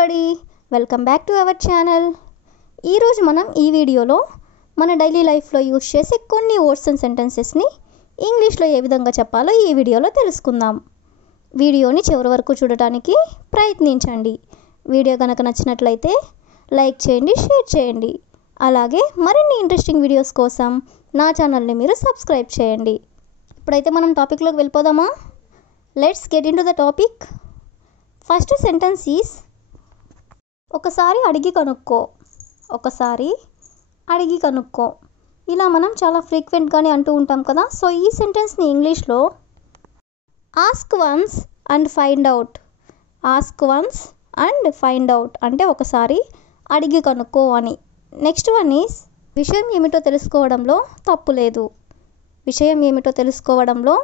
Everybody, welcome back to our channel. ఈరోజు మనం ఈ వీడియోలో మన డైలీ లైఫ్లో యూజ్ చేసే కొన్ని వర్డ్స్ అండ్ సెంటెన్సెస్ని ఇంగ్లీష్లో ఏ విధంగా చెప్పాలో ఈ వీడియోలో తెలుసుకుందాం. వీడియోని చివరి వరకు చూడటానికి ప్రయత్నించండి. వీడియో కనుక నచ్చినట్లయితే లైక్ చేయండి, షేర్ చేయండి. అలాగే మరిన్ని ఇంట్రెస్టింగ్ వీడియోస్ కోసం నా ఛానల్ని మీరు సబ్స్క్రైబ్ చేయండి. ఇప్పుడైతే మనం టాపిక్లోకి వెళ్ళిపోదామా? Let's get in to the topic. First sentence is ఒకసారి అడిగి కనుక్కో. ఒకసారి అడిగి కనుక్కో. ఇలా మనం చాలా ఫ్రీక్వెంట్గానే అంటూ ఉంటాం కదా. సో ఈ సెంటెన్స్ని ఇంగ్లీష్లో ask once and find out. Ask once and find out అంటే ఒకసారి అడిగి కనుక్కో అని. నెక్స్ట్ వన్ ఈస్ విషయం ఏమిటో తెలుసుకోవడంలో తప్పు లేదు. విషయం ఏమిటో తెలుసుకోవడంలో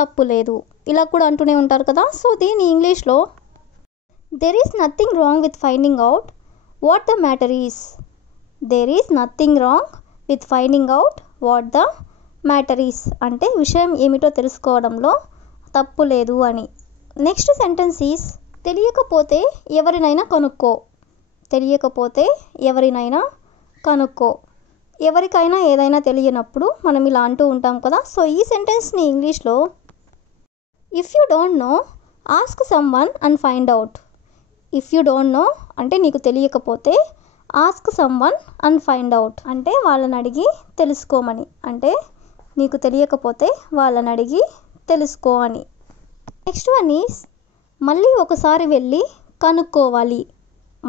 తప్పు లేదు. ఇలా కూడా అంటూనే ఉంటారు కదా. సో దీని ఇంగ్లీష్లో there is nothing wrong with finding out what the matter is. There is nothing wrong with finding out what the matter is అంటే విషయం ఏమిటో తెలుసుకోవడంలో తప్పు లేదు అని. నెక్స్ట్ సెంటెన్స్ ఈస్ తెలియకపోతే ఎవరినైనా కనుక్కో. తెలియకపోతే ఎవరినైనా కనుక్కో. ఎవరికైనా ఏదైనా తెలియనప్పుడు మనం ఇలా అంటూ ఉంటాం కదా. సో ఈ సెంటెన్స్ని ఇంగ్లీష్లో if you don't know ask some one and find out. If you don't know అంటే నీకు తెలియకపోతే, ask some one and find out అంటే వాళ్ళని అడిగి తెలుసుకోమని. అంటే నీకు తెలియకపోతే వాళ్ళని అడిగి తెలుసుకో అని. నెక్స్ట్ వన్ ఈస్ మళ్ళీ ఒకసారి వెళ్ళి కనుక్కోవాలి.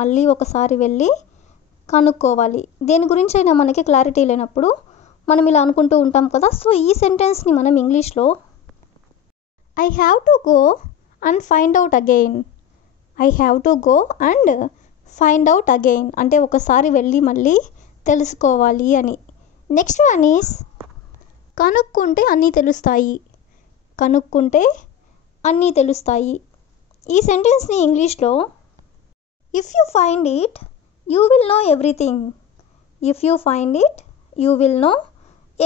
మళ్ళీ ఒకసారి వెళ్ళి కనుక్కోవాలి. దేని గురించి అయినా మనకి క్లారిటీ లేనప్పుడు మనం ఇలా అనుకుంటూ ఉంటాం కదా. సో ఈ సెంటెన్స్ని మనం ఇంగ్లీష్లో I have to go and find out again. I have to go and find out again అంటే ఒకసారి వెళ్ళి మళ్ళీ తెలుసుకోవాలి అని. నెక్స్ట్ వన్ ఈస్ కనుక్కుంటే అన్నీ తెలుస్తాయి. కనుక్కుంటే అన్నీ తెలుస్తాయి. ఈ సెంటెన్స్ని ఇంగ్లీష్లో if you find it you will know everything. If you find it you will know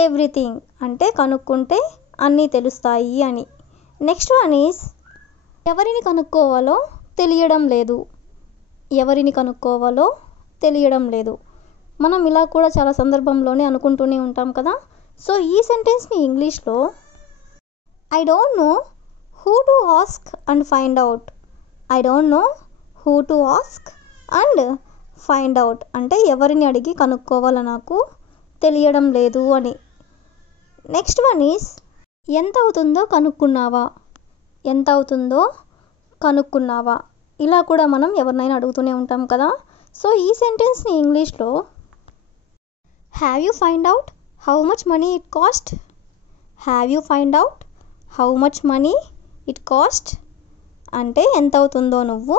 everything అంటే కనుక్కుంటే అన్నీ తెలుస్తాయి అని. నెక్స్ట్ వన్ ఈస్ ఎవరిని కనుక్కోవాలో తెలియడం లేదు. ఎవరిని కనుక్కోవాలో తెలియడం లేదు. మనం ఇలా కూడా చాలా సందర్భంలోనే అనుకుంటూనే ఉంటాం కదా. సో ఈ సెంటెన్స్ని ఇంగ్లీష్లో I don't know who to ask and find out. I don't know who to ask and find out అంటే ఎవరిని అడిగి కనుక్కోవాలో నాకు తెలియడం లేదు అని. నెక్స్ట్ వన్ ఈస్ ఎంత అవుతుందో కనుక్కున్నావా. ఎంత అవుతుందో కనుక్కున్నావా. ఇలా కూడా మనం ఎవరినైనా అడుగుతూనే ఉంటాం కదా. సో ఈ సెంటెన్స్ని ఇంగ్లీష్లో have you find out how much money it cost. Have you find out how much money it cost అంటే ఎంత అవుతుందో నువ్వు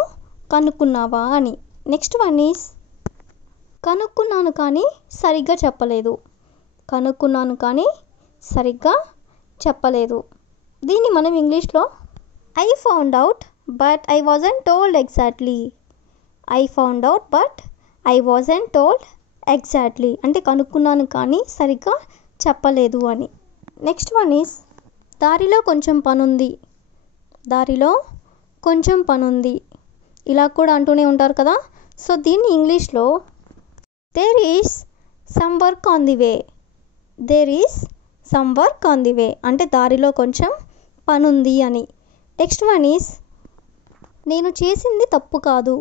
కనుక్కున్నావా అని. నెక్స్ట్ వన్ ఈస్ కనుక్కున్నాను కానీ సరిగ్గా చెప్పలేదు. కనుక్కున్నాను కానీ సరిగ్గా చెప్పలేదు. దీన్ని మనం ఇంగ్లీష్లో I found out but I wasn't told exactly. I found out but I wasn't told exactly అంటే కనుక్కున్నాను కానీ సరిగ్గా చెప్పలేదు అని. నెక్స్ట్ వన్ ఈస్ దారిలో కొంచెం పనుంది. దారిలో కొంచెం పనుంది. ఇలా కూడా అంటూనే ఉంటారు కదా. సో దీన్ని ఇంగ్లీష్లో there is some work on the way. There is some work on the way అంటే దారిలో కొంచెం పనుంది అని. నెక్స్ట్ వన్ ఈస్ నేను చేసింది తప్పు కాదు.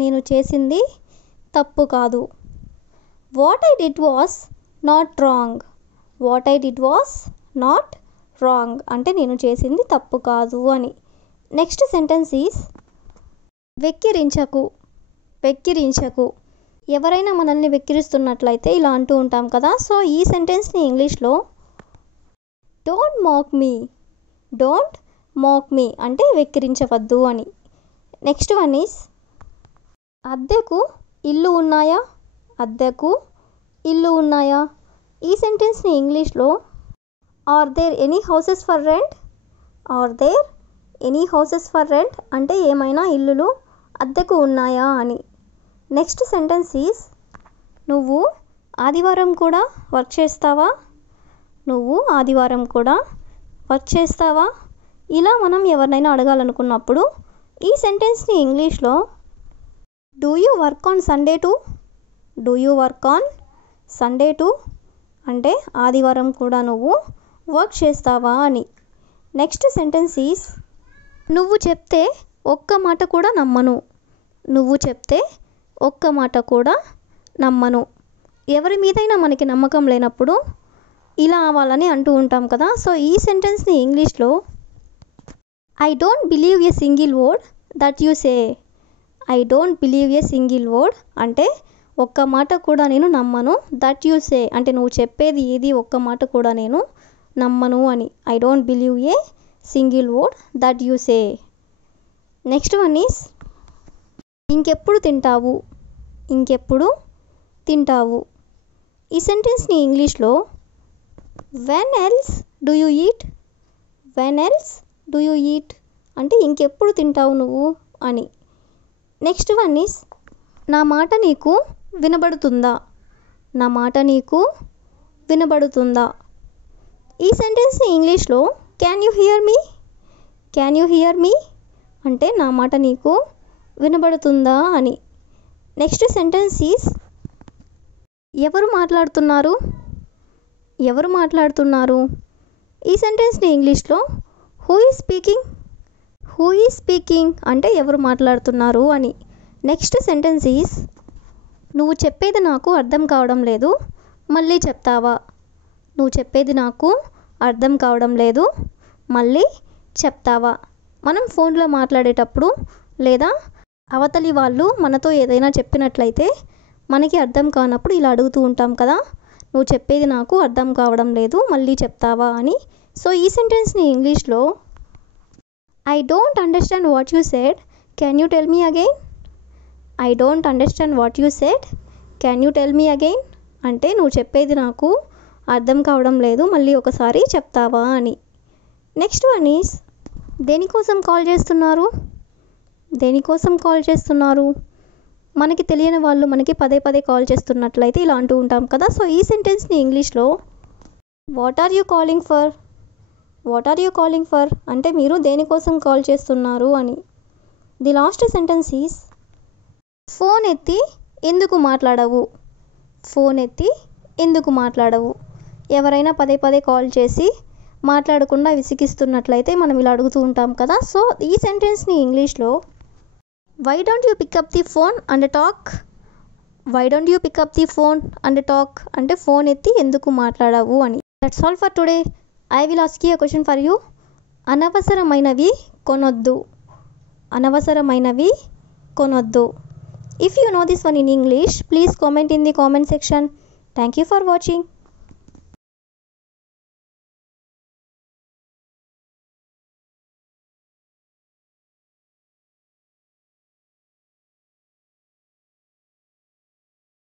నేను చేసింది తప్పు కాదు. What I did was not wrong. What I did was not wrong అంటే నేను చేసింది తప్పు కాదు అని. నెక్స్ట్ సెంటెన్స్ ఈస్ వెక్కిరించకు. వెక్కిరించకు ఎవరైనా మనల్ని వెక్కిరిస్తున్నట్లయితే ఇలా అంటూ ఉంటాం కదా. సో ఈ సెంటెన్స్ని ఇంగ్లీష్లో డోంట్ మాక్ మీ. డోంట్ మాక్ మీ అంటే వెక్కిరించవద్దు అని. నెక్స్ట్ వన్ ఈస్ అద్దెకు ఇల్లు ఉన్నాయా. అద్దెకు ఇల్లు ఉన్నాయా. ఈ సెంటెన్స్ని ఇంగ్లీష్లో are there any houses for rent. Are there any houses for rent అంటే ఏమైనా ఇల్లులు అద్దెకు ఉన్నాయా అని. నెక్స్ట్ సెంటెన్స్ ఈస్ నువ్వు ఆదివారం కూడా వర్క్ చేస్తావా. నువ్వు ఆదివారం కూడా వర్క్ చేస్తావా. ఇలా మనం ఎవరినైనా అడగాలనుకున్నప్పుడు ఈ సెంటెన్స్ని ఇంగ్లీష్లో do you work on Sunday to? Do you work on Sunday to అంటే ఆదివారం కూడా నువ్వు వర్క్ చేస్తావా అని. నెక్స్ట్ సెంటెన్స్ ఈస్ నువ్వు చెప్తే ఒక్క మాట కూడా నమ్మను. నువ్వు చెప్తే ఒక్క మాట కూడా నమ్మను. ఎవరి మీదైనా మనకి నమ్మకం లేనప్పుడు ఇలా అవ్వాలని అంటూ ఉంటాం కదా. సో ఈ సెంటెన్స్ని ఇంగ్లీష్లో I don't believe a single word that you say. I don't believe a single word అంటే ఒక్క మాట కూడా నేను నమ్మను. దట్ యు సే అంటే నువ్వు చెప్పేది ఏది ఒక్క మాట కూడా నేను నమ్మను అని. I don't believe a single word that you say. Next one is ఇంకెప్పుడు తింటావు. ఇంకెప్పుడు తింటావు. ఈ సెంటెన్స్ని ఇంగ్లీష్లో when else do you eat. When else do you eat అంటే ఇంకెప్పుడు తింటావు నువ్వు అని. నెక్స్ట్ వన్ ఈస్ నా మాట నీకు వినబడుతుందా. నా మాట నీకు వినబడుతుందా. ఈ సెంటెన్స్ని ఇంగ్లీష్లో can you hear me. Can you hear me అంటే నా మాట నీకు వినబడుతుందా అని. నెక్స్ట్ సెంటెన్స్ ఈస్ ఎవరు మాట్లాడుతున్నారు. ఎవరు మాట్లాడుతున్నారు. ఈ సెంటెన్స్ని ఇంగ్లీష్లో who is speaking. Who is speaking అంటే ఎవరు మాట్లాడుతున్నారు అని. నెక్స్ట్ సెంటెన్స్ ఈజ్ నువ్వు చెప్పేది నాకు అర్థం కావడం లేదు, మళ్ళీ చెప్తావా. నువ్వు చెప్పేది నాకు అర్థం కావడం లేదు, మళ్ళీ చెప్తావా. మనం ఫోన్లో మాట్లాడేటప్పుడు లేదా అవతలి వాళ్ళు మనతో ఏదైనా చెప్పినట్లయితే మనకి అర్థం కానప్పుడు ఇలా అడుగుతూ ఉంటాం కదా, నువ్వు చెప్పేది నాకు అర్థం కావడం లేదు, మళ్ళీ చెప్తావా అని. సో ఈ సెంటెన్స్ని ఇంగ్లీష్లో I don't understand what you said, can you tell me again. I don't understand what you said, can you tell me again అంటే నువ్వు చెప్పేది నాకు అర్థం కావడం లేదు, మళ్ళీ ఒకసారి చెప్తావా అని. నెక్స్ట్ వన్ ఈస్ దేనికోసం కాల్ చేస్తున్నారు. దేనికోసం కాల్ చేస్తున్నారు. మనకి తెలియని వాళ్ళు మనకి పదే పదే కాల్ చేస్తున్నట్లయితే ఇలా అంటూ ఉంటాం కదా. సో ఈ సెంటెన్స్ని ఇంగ్లీష్లో what are you calling for. What are you calling for అంటే మీరు దేనికోసం కాల్ చేస్తున్నారు అని. The last sentence is phone ఎత్తి ఎందుకు మాట్లాడవు. ఫోన్ ఎత్తి ఎందుకు మాట్లాడవు. ఎవరైనా పదే పదే కాల్ చేసి మాట్లాడకుండా విసిగిస్తున్నట్లయితే మనం ఇలా అడుగుతూ ఉంటాం కదా. సో ఈ సెంటెన్స్ని ఇంగ్లీష్లో why don't you pick up the phone and talk. Why don't you pick up the phone and talk అంటే ఫోన్ ఎత్తి ఎందుకు మాట్లాడవు అని. That's all for today. I will ask you a question for you. అనవసరమైనవి కొనొద్దు. అనవసరమైనవి కొనొద్దు. If you know this one in English, please comment in the comment section. Thank you for watching.